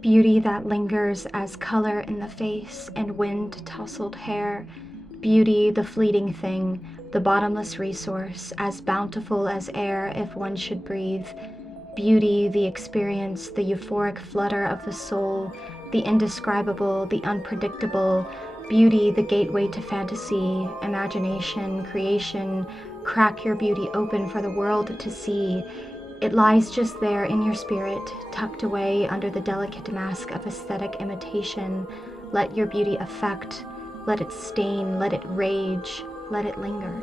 Beauty that lingers as color in the face and wind-tousled hair. Beauty, the fleeting thing, the bottomless resource, as bountiful as air if one should breathe. Beauty, the experience, the euphoric flutter of the soul, the indescribable, the unpredictable. Beauty, the gateway to fantasy, imagination, creation. Crack your beauty open for the world to see. It lies just there in your spirit, tucked away under the delicate mask of aesthetic imitation. Let your beauty affect, let it stain, let it rage, let it linger.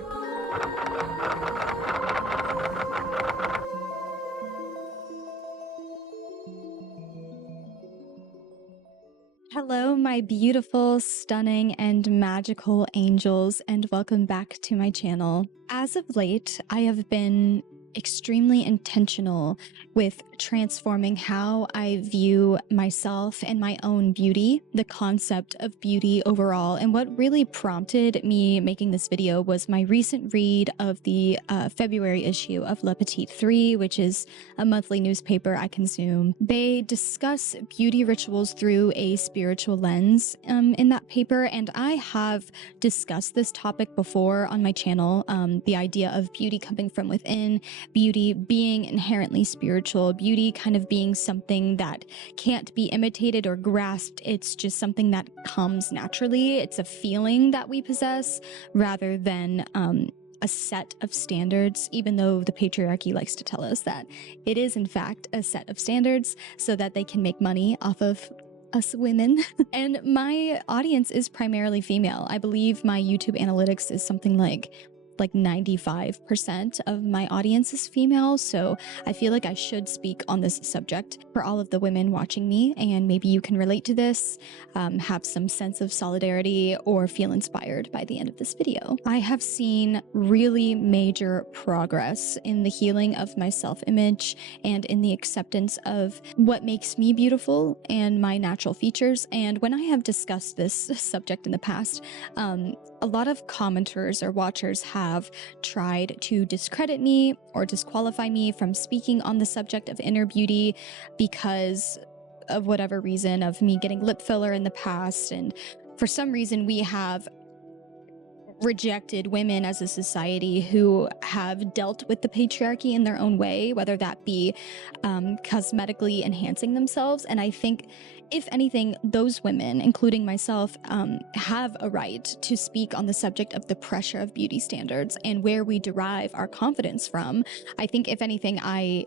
Hello, my beautiful, stunning, and magical angels, and welcome back to my channel. As of late, I have been extremely intentional with transforming how I view myself and my own beauty, the concept of beauty overall. And what really prompted me making this video was my recent read of the February issue of Le Petit 3, which is a monthly newspaper I consume. They discuss beauty rituals through a spiritual lens in that paper, and I have discussed this topic before on my channel, the idea of beauty coming from within, beauty being inherently spiritual, beauty kind of being something that can't be imitated or grasped. It's just something that comes naturally. It's a feeling that we possess rather than a set of standards, even though the patriarchy likes to tell us that it is in fact a set of standards so that they can make money off of us women. And my audience is primarily female. I believe my YouTube analytics is something like 95% of my audience is female, so I feel like I should speak on this subject for all of the women watching me, and maybe you can relate to this, have some sense of solidarity, or feel inspired by the end of this video. I have seen really major progress in the healing of my self-image and in the acceptance of what makes me beautiful and my natural features. And when I have discussed this subject in the past, a lot of commenters or watchers have tried to discredit me or disqualify me from speaking on the subject of inner beauty because of whatever reason, of me getting lip filler in the past. And for some reason, we have rejected women as a society who have dealt with the patriarchy in their own way, whether that be cosmetically enhancing themselves. And I think, if anything, those women, including myself, have a right to speak on the subject of the pressure of beauty standards and where we derive our confidence from. I think, if anything, I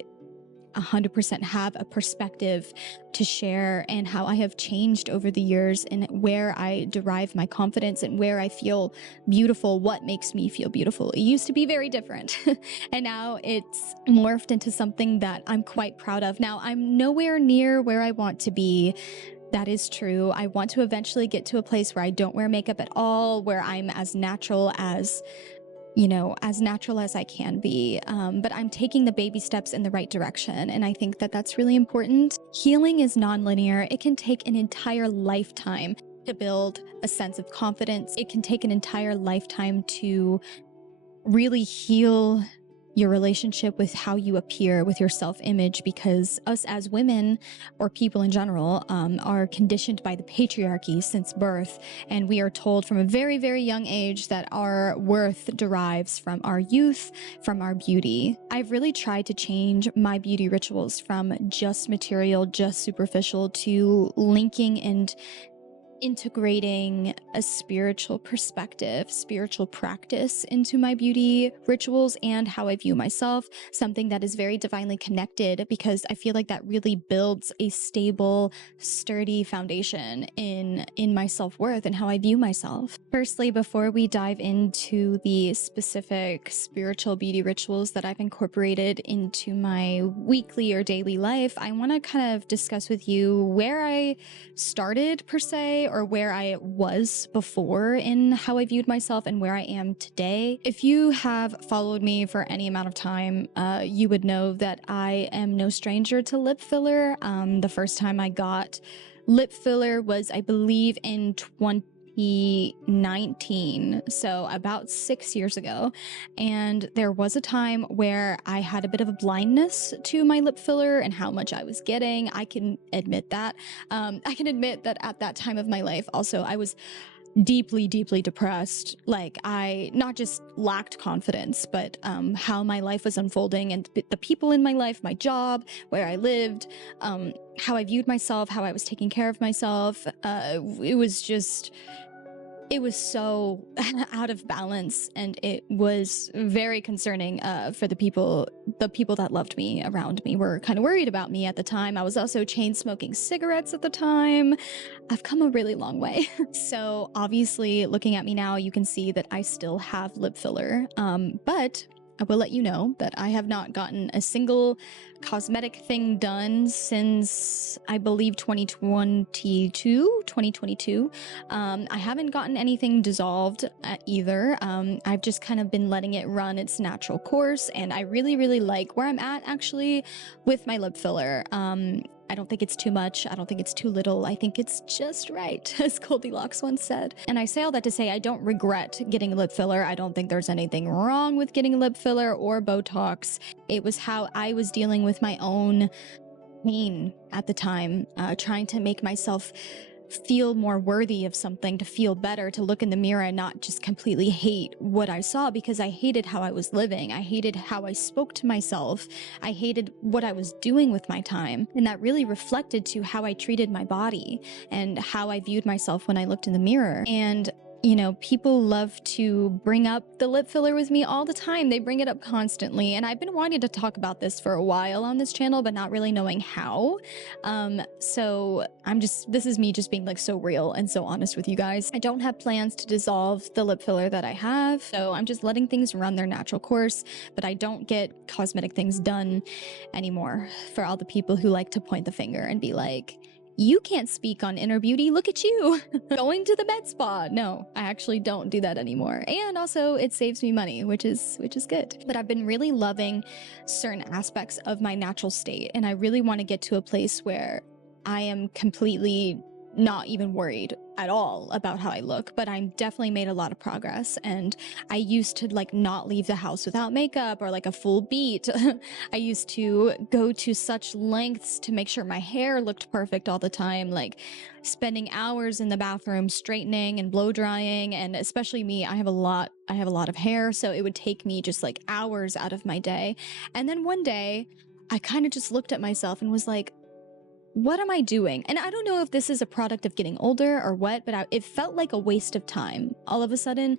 100% have a perspective to share, and how I have changed over the years and where I derive my confidence and where I feel beautiful, what makes me feel beautiful. It used to be very different and now it's morphed into something that I'm quite proud of. Now, I'm nowhere near where I want to be. That is true. I want to eventually get to a place where I don't wear makeup at all, where I'm as natural as I can be. But I'm taking the baby steps in the right direction. And I think that that's really important. Healing is nonlinear. It can take an entire lifetime to build a sense of confidence. It can take an entire lifetime to really heal your relationship with how you appear, with your self-image, because us as women, or people in general, are conditioned by the patriarchy since birth, and we are told from a very, very young age that our worth derives from our youth, from our beauty. I've really tried to change my beauty rituals from just material, just superficial, to linking and integrating a spiritual perspective, spiritual practice into my beauty rituals and how I view myself, something that is very divinely connected, because I feel like that really builds a stable, sturdy foundation in my self-worth and how I view myself. Firstly, before we dive into the specific spiritual beauty rituals that I've incorporated into my weekly or daily life, I want to kind of discuss with you where I started, per se, or where I was before in how I viewed myself and where I am today. If you have followed me for any amount of time, you would know that I am no stranger to lip filler. The first time I got lip filler was, I believe, in 2019, so about 6 years ago. And there was a time where I had a bit of a blindness to my lip filler and how much I was getting. I can admit that. I can admit that at that time of my life, also, I was deeply, deeply depressed. Like, I not just lacked confidence, but how my life was unfolding and the people in my life, my job, where I lived, how I viewed myself, how I was taking care of myself. It was so out of balance, and it was very concerning for the people that loved me around me were kind of worried about me at the time. I was also chain smoking cigarettes at the time. I've come a really long way. So obviously, looking at me now, you can see that I still have lip filler, but I will let you know that I have not gotten a single cosmetic thing done since, I believe, 2022. I haven't gotten anything dissolved either. I've just kind of been letting it run its natural course, and I really, really like where I'm at, actually, with my lip filler. I don't think it's too much. I don't think it's too little. I think it's just right, as Goldilocks once said. And I say all that to say I don't regret getting lip filler. I don't think there's anything wrong with getting lip filler or Botox. It was how I was dealing with my own pain at the time, trying to make myself feel more worthy of something, to feel better, to look in the mirror and not just completely hate what I saw, because I hated how I was living. I hated how I spoke to myself. I hated what I was doing with my time. And that really reflected to how I treated my body and how I viewed myself when I looked in the mirror. And people love to bring up the lip filler with me all the time. They bring it up constantly. And I've been wanting to talk about this for a while on this channel, but not really knowing how. So this is me just being like so real and so honest with you guys. I don't have plans to dissolve the lip filler that I have. So I'm just letting things run their natural course, but I don't get cosmetic things done anymore. For all the people who like to point the finger and be like, you can't speak on inner beauty, look at you, going to the med spa. No, I actually don't do that anymore. And also it saves me money, which is good. But I've been really loving certain aspects of my natural state, and I really want to get to a place where I am completely not even worried at all about how I look, but I'm definitely made a lot of progress. And I used to like not leave the house without makeup or like a full beat. I used to go to such lengths to make sure my hair looked perfect all the time, like spending hours in the bathroom straightening and blow drying. And especially me, I have a lot of hair, so it would take me just like hours out of my day. And then one day I kind of just looked at myself and was like, what am I doing? And I don't know if this is a product of getting older or what, but it felt like a waste of time. All of a sudden,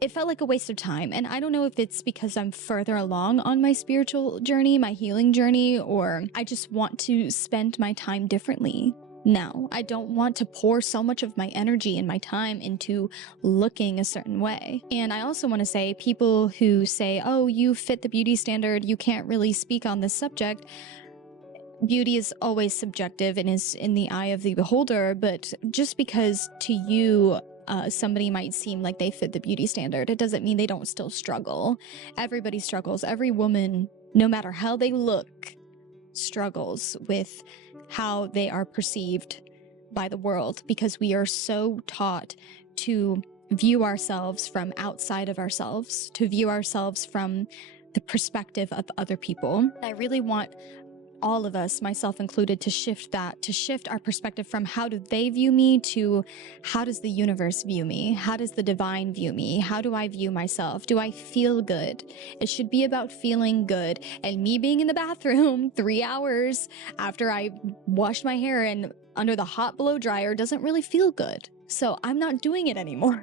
it felt like a waste of time. And I don't know if it's because I'm further along on my spiritual journey, my healing journey, or I just want to spend my time differently now. I don't want to pour so much of my energy and my time into looking a certain way. And I also want to say, people who say, oh, you fit the beauty standard, you can't really speak on this subject. Beauty is always subjective and is in the eye of the beholder, but just because to you somebody might seem like they fit the beauty standard, it doesn't mean they don't still struggle. Everybody struggles. Every woman, no matter how they look, struggles with how they are perceived by the world, because we are so taught to view ourselves from outside of ourselves, to view ourselves from the perspective of other people. I really want all of us, myself included, to shift our perspective from how do they view me to how does the universe view me? How does the divine view me? How do I view myself? Do I feel good? It should be about feeling good. And me being in the bathroom 3 hours after I washed my hair and under the hot blow dryer doesn't really feel good. So I'm not doing it anymore.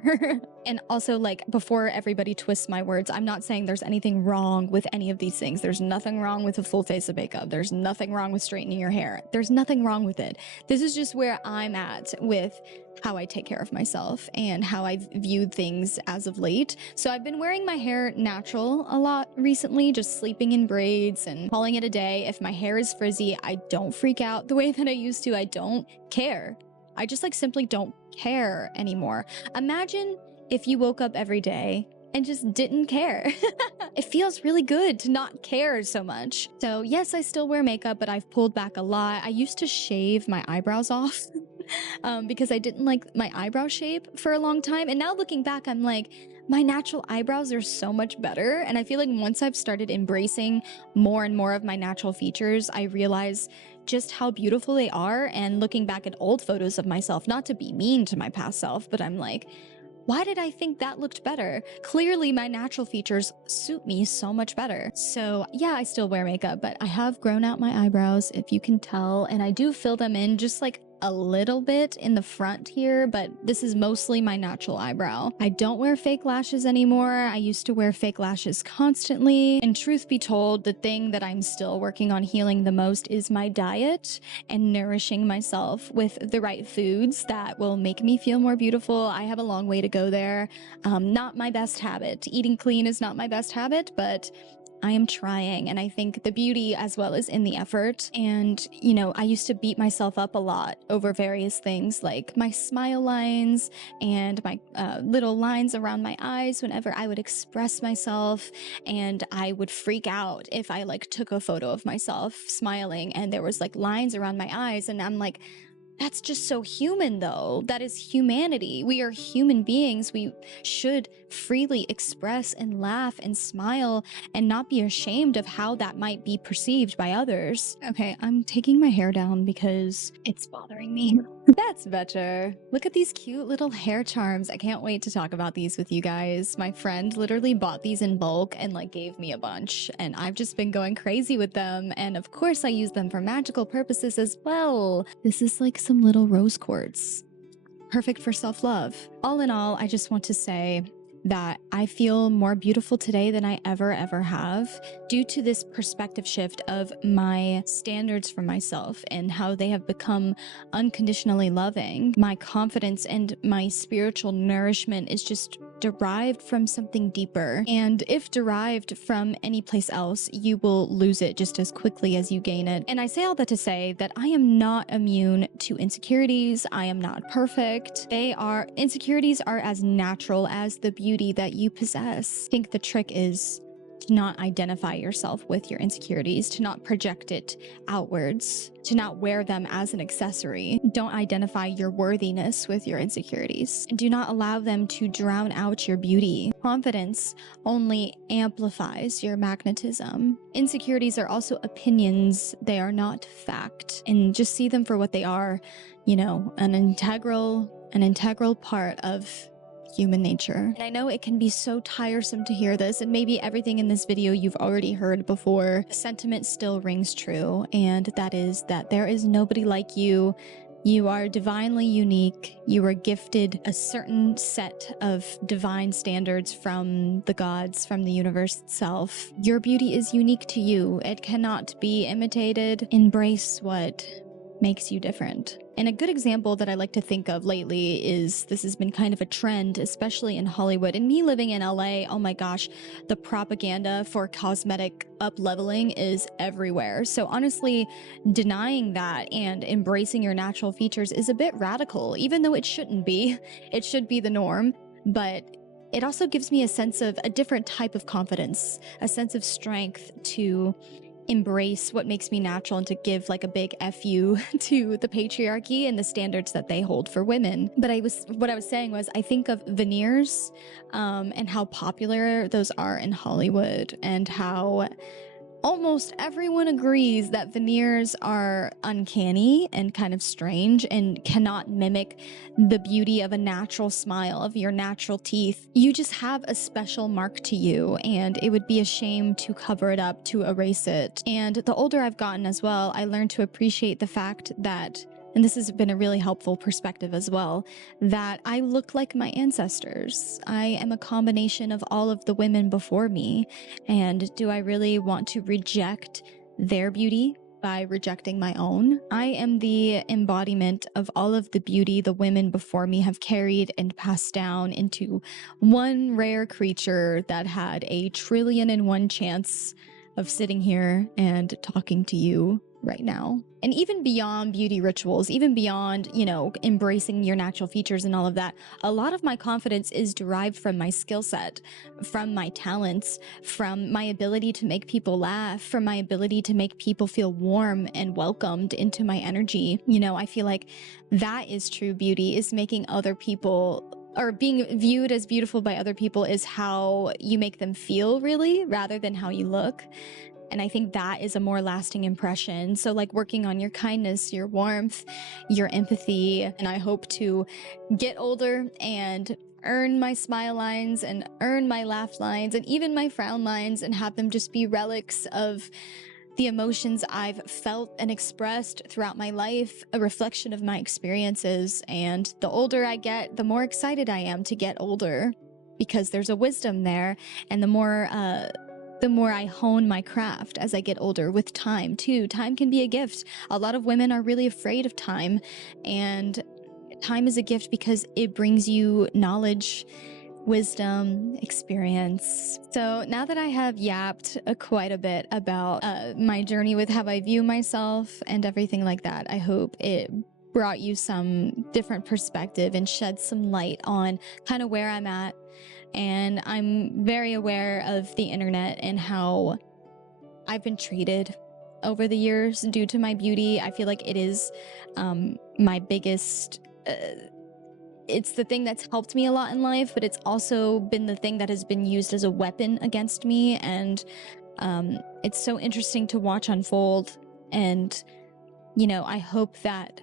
And also, like, before everybody twists my words, I'm not saying there's anything wrong with any of these things. There's nothing wrong with a full face of makeup. There's nothing wrong with straightening your hair. There's nothing wrong with it. This is just where I'm at with how I take care of myself and how I've viewed things as of late. So I've been wearing my hair natural a lot recently, just sleeping in braids and calling it a day. If my hair is frizzy, I don't freak out the way that I used to. I don't care. I just like simply don't care anymore. Imagine if you woke up every day and just didn't care. It feels really good to not care so much. So yes, I still wear makeup, but I've pulled back a lot. I used to shave my eyebrows off because I didn't like my eyebrow shape for a long time. And now looking back, I'm like, my natural eyebrows are so much better. And I feel like once I've started embracing more and more of my natural features, I realize just how beautiful they are. And looking back at old photos of myself, not to be mean to my past self, but I'm like, why did I think that looked better? Clearly, my natural features suit me so much better. So yeah, I still wear makeup, but I have grown out my eyebrows, if you can tell, and I do fill them in just like a little bit in the front here, but this is mostly my natural eyebrow. I don't wear fake lashes anymore. I used to wear fake lashes constantly. And truth be told, the thing that I'm still working on healing the most is my diet and nourishing myself with the right foods that will make me feel more beautiful. I have a long way to go there. Not my best habit. Eating clean is not my best habit, but I am trying, and I think the beauty as well is in the effort. And, you know, I used to beat myself up a lot over various things like my smile lines and my little lines around my eyes whenever I would express myself. And I would freak out if I like took a photo of myself smiling and there was like lines around my eyes. And I'm like, that's just so human, though. That is humanity. We are human beings. We should freely express and laugh and smile and not be ashamed of how that might be perceived by others. Okay, I'm taking my hair down because it's bothering me. That's better. Look at these cute little hair charms. I can't wait to talk about these with you guys. My friend literally bought these in bulk and like gave me a bunch, and I've just been going crazy with them. And of course I use them for magical purposes as well. This is like some little rose quartz. Perfect for self-love. All in all, I just want to say that I feel more beautiful today than I ever have due to this perspective shift of my standards for myself and how they have become unconditionally loving. My confidence and my spiritual nourishment is just derived from something deeper. And if derived from any place else, you will lose it just as quickly as you gain it. And I say all that to say that I am not immune to insecurities. I am not perfect. Insecurities are as natural as the beauty that you possess. I think the trick is to not identify yourself with your insecurities, to not project it outwards, to not wear them as an accessory. Don't identify your worthiness with your insecurities. Do not allow them to drown out your beauty. Confidence only amplifies your magnetism. Insecurities are also opinions. They are not fact. And just see them for what they are, you know, an integral part of human nature. And I know it can be so tiresome to hear this, and maybe everything in this video you've already heard before. The sentiment still rings true, and that is that there is nobody like you. You are divinely unique. You are gifted a certain set of divine standards from the gods, from the universe itself. Your beauty is unique to you. It cannot be imitated. Embrace what makes you different. And a good example that I like to think of lately is, this has been kind of a trend, especially in Hollywood. And me living in LA, oh my gosh, the propaganda for cosmetic up-leveling is everywhere. So honestly, denying that and embracing your natural features is a bit radical, even though it shouldn't be. It should be the norm. But it also gives me a sense of a different type of confidence, a sense of strength to embrace what makes me natural and to give like a big fu to the patriarchy and the standards that they hold for women. But what I was saying was, I think of veneers and how popular those are in Hollywood, and how almost everyone agrees that veneers are uncanny and kind of strange and cannot mimic the beauty of a natural smile, of your natural teeth. You just have a special mark to you, and it would be a shame to cover it up, to erase it. And the older I've gotten as well, I learned to appreciate the fact that, and this has been a really helpful perspective as well, that I look like my ancestors. I am a combination of all of the women before me. And do I really want to reject their beauty by rejecting my own? I am the embodiment of all of the beauty the women before me have carried and passed down into one rare creature that had 1,000,000,001 chance of sitting here and talking to you right now. And even beyond beauty rituals, even beyond, embracing your natural features and all of that, a lot of my confidence is derived from my skill set, from my talents, from my ability to make people laugh, from my ability to make people feel warm and welcomed into my energy. I feel like that is true beauty, is making other people, or being viewed as beautiful by other people, is how you make them feel, really, rather than how you look. And I think that is a more lasting impression. So, like, working on your kindness, your warmth, your empathy. And I hope to get older and earn my smile lines and earn my laugh lines and even my frown lines, and have them just be relics of the emotions I've felt and expressed throughout my life, a reflection of my experiences. And the older I get, the more excited I am to get older, because there's a wisdom there. And the more I hone my craft as I get older, with time too. Time can be a gift. A lot of women are really afraid of time, and time is a gift because it brings you knowledge, wisdom, experience. So now that I have yapped quite a bit about my journey with how I view myself and everything like that, I hope it brought you some different perspective and shed some light on kind of where I'm at. And I'm very aware of the internet and how I've been treated over the years due to my beauty. I feel like it is my biggest, it's the thing that's helped me a lot in life, but it's also been the thing that has been used as a weapon against me. And it's so interesting to watch unfold. And, I hope that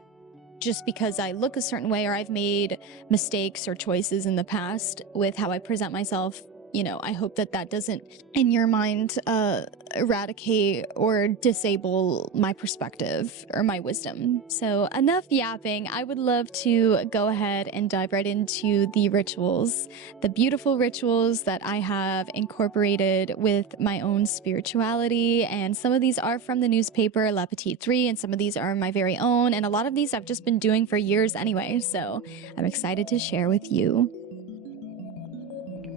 just because I look a certain way, or I've made mistakes or choices in the past with how I present myself, I hope that that doesn't, in your mind, eradicate or disable my perspective or my wisdom. So enough yapping. I would love to go ahead and dive right into the rituals, the beautiful rituals that I have incorporated with my own spirituality. And some of these are from the newspaper La Petite Three, and some of these are my very own. And a lot of these I've just been doing for years anyway. So I'm excited to share with you.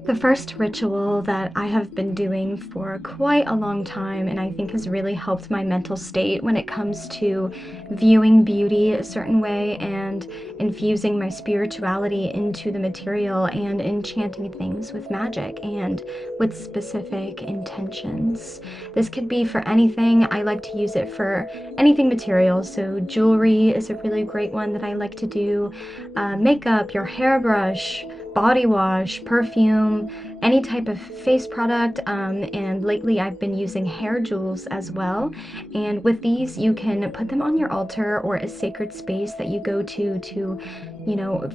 The first ritual that I have been doing for quite a long time, and I think has really helped my mental state when it comes to viewing beauty a certain way and infusing my spirituality into the material and enchanting things with magic and with specific intentions. This could be for anything. I like to use it for anything material. So jewelry is a really great one that I like to do. Makeup, your hairbrush, body wash, perfume, any type of face product, and lately I've been using hair jewels as well. And with these, you can put them on your altar or a sacred space that you go to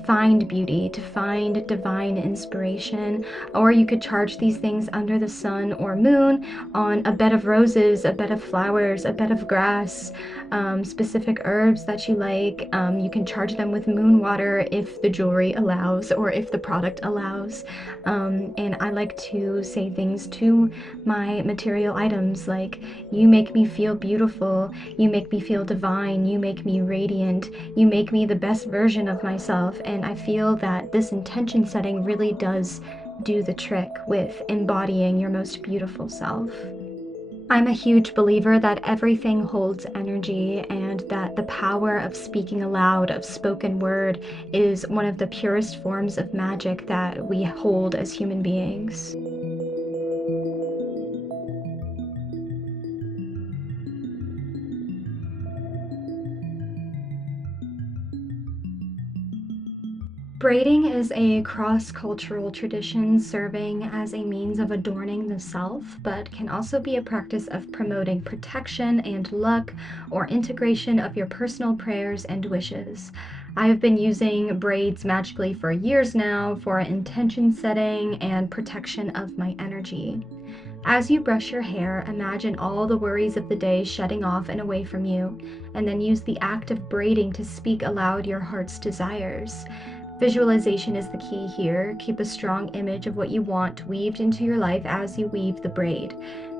find beauty, to find divine inspiration. Or you could charge these things under the sun or moon, on a bed of roses, a bed of flowers, a bed of grass, specific herbs that you like. You can charge them with moon water if the jewelry allows, or if the product allows. And I like to say things to my material items like, you make me feel beautiful, you make me feel divine, you make me radiant, you make me the best version of myself. And I feel that this intention setting really does do the trick with embodying your most beautiful self. I'm a huge believer that everything holds energy, and that the power of speaking aloud, of spoken word, is one of the purest forms of magic that we hold as human beings. Braiding is a cross-cultural tradition serving as a means of adorning the self, but can also be a practice of promoting protection and luck, or integration of your personal prayers and wishes. I have been using braids magically for years now for intention setting and protection of my energy. As you brush your hair, imagine all the worries of the day shedding off and away from you, and then use the act of braiding to speak aloud your heart's desires. Visualization is the key here. Keep a strong image of what you want weaved into your life as you weave the braid.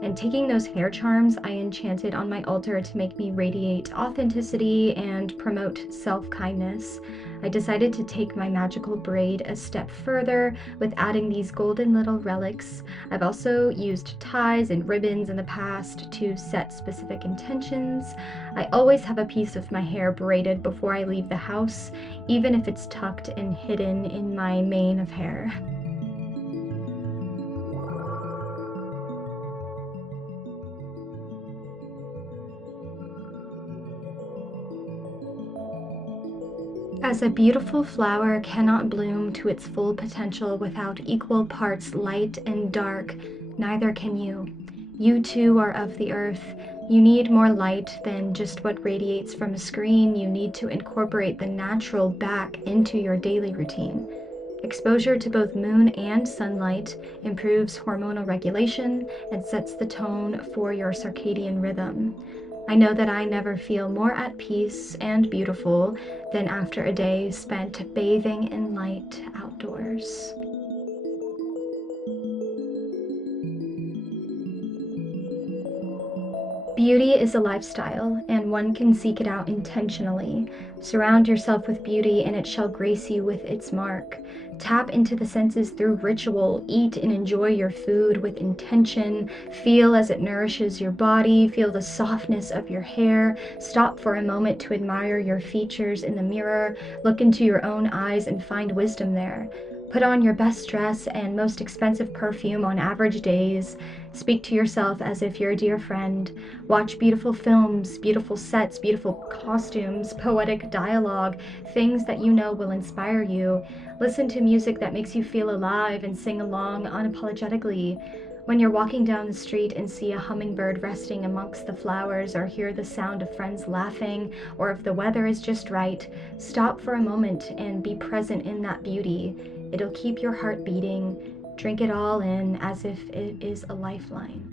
And taking those hair charms I enchanted on my altar to make me radiate authenticity and promote self-kindness, I decided to take my magical braid a step further with adding these golden little relics. I've also used ties and ribbons in the past to set specific intentions. I always have a piece of my hair braided before I leave the house, even if it's tucked and hidden in my mane of hair. As a beautiful flower cannot bloom to its full potential without equal parts light and dark, neither can you. You too are of the earth. You need more light than just what radiates from a screen. You need to incorporate the natural back into your daily routine. Exposure to both moon and sunlight improves hormonal regulation and sets the tone for your circadian rhythm. I know that I never feel more at peace and beautiful than after a day spent bathing in light outdoors. Beauty is a lifestyle, and one can seek it out intentionally. Surround yourself with beauty, and it shall grace you with its mark. Tap into the senses through ritual. Eat and enjoy your food with intention. Feel as it nourishes your body. Feel the softness of your hair. Stop for a moment to admire your features in the mirror. Look into your own eyes and find wisdom there. Put on your best dress and most expensive perfume on average days. Speak to yourself as if you're a dear friend. Watch beautiful films, beautiful sets, beautiful costumes, poetic dialogue, things that you know will inspire you. Listen to music that makes you feel alive and sing along unapologetically. When you're walking down the street and see a hummingbird resting amongst the flowers, or hear the sound of friends laughing, or if the weather is just right, stop for a moment and be present in that beauty. It'll keep your heart beating. Drink it all in as if it is a lifeline.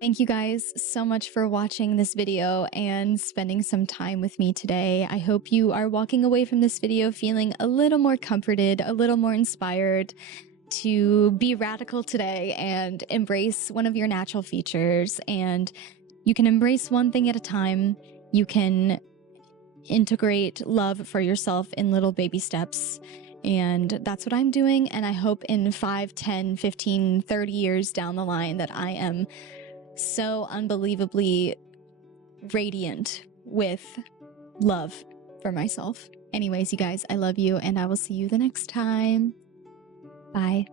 Thank you guys so much for watching this video and spending some time with me today. I hope you are walking away from this video feeling a little more comforted, a little more inspired to be radical today and embrace one of your natural features. And you can embrace one thing at a time. You can integrate love for yourself in little baby steps. And that's what I'm doing. And I hope in 5, 10, 15, 30 years down the line that I am so unbelievably radiant with love for myself. Anyways, you guys, I love you, and I will see you the next time. Bye.